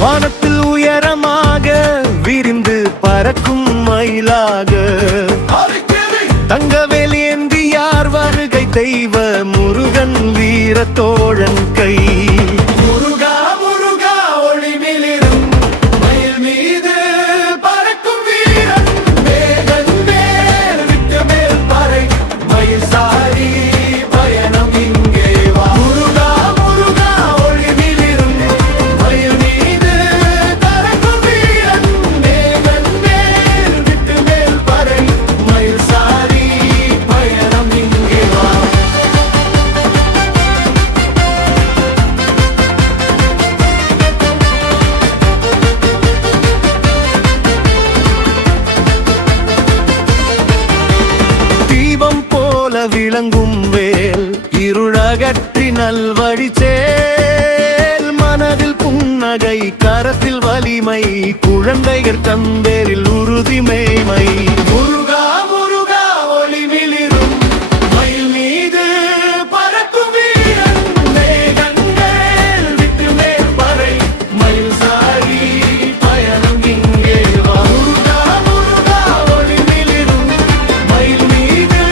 வானத்தில் உயரமாக விரிந்து பறக்கும் மயிலாக தங்கவேல் ஏந்தி யார் வருகை தெய்வ முருகன் வீர தோழன் கை முருகா முருகா ஒளிமிளிரும் மயில் மீது பறக்கும் வீரன் வேகன் மேல் விட்டு மேல் பறை மயில் சாரி பயணம் இங்கே வா முருகா முருகா ஒளிமிளிரும் மயில் மீது பறக்கும் வீரன் வேகன் மேல் விட்டு மேல் பறை மயில் சாரி பயணம் இங்கே வா தீபம் போல விளங்கும் வேல் இருளகற்றி நல்வழி சேல் மனதில் புன்னகை கரத்தில் வலிமை குழந்தைகள் தம்பேரில் உறுதிமைமை முருகா முருகா ஒளிமிளிரும் மயில் மீது பறக்கும் வீரன் வேகன் மேல் விட்டு மேல் பறை மயில் சாரி பயணம் இங்கே வா முருகா முருகா ஒளிமிளிரும் மயில் மீது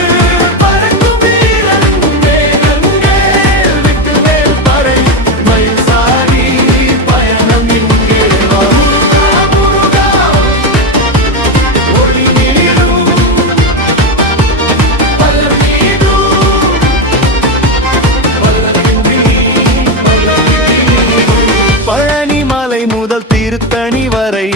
பறக்கும் வீரன் வேகன் மேல் விட்டு மேல் பறை மயில் சாரி பயணம் இங்கே வா முருகா முருகா ஒளிமிளிரும் மலர் மீது பழனி மலை முதல் திருத்தணி வரை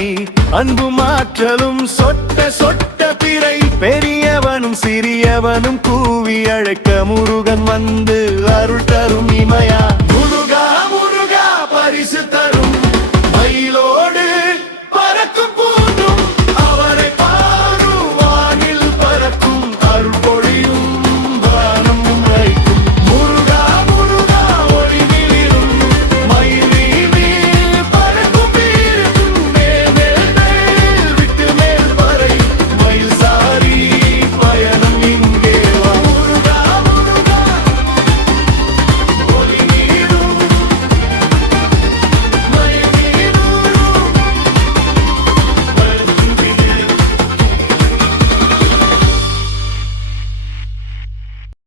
அன்பு மாற்றலும் சொட்ட சொட்ட பிறை பெரியவனும் சிறியவனும் கூவி அழைக்க முருகன் வந்து அருள் தரும் இமையா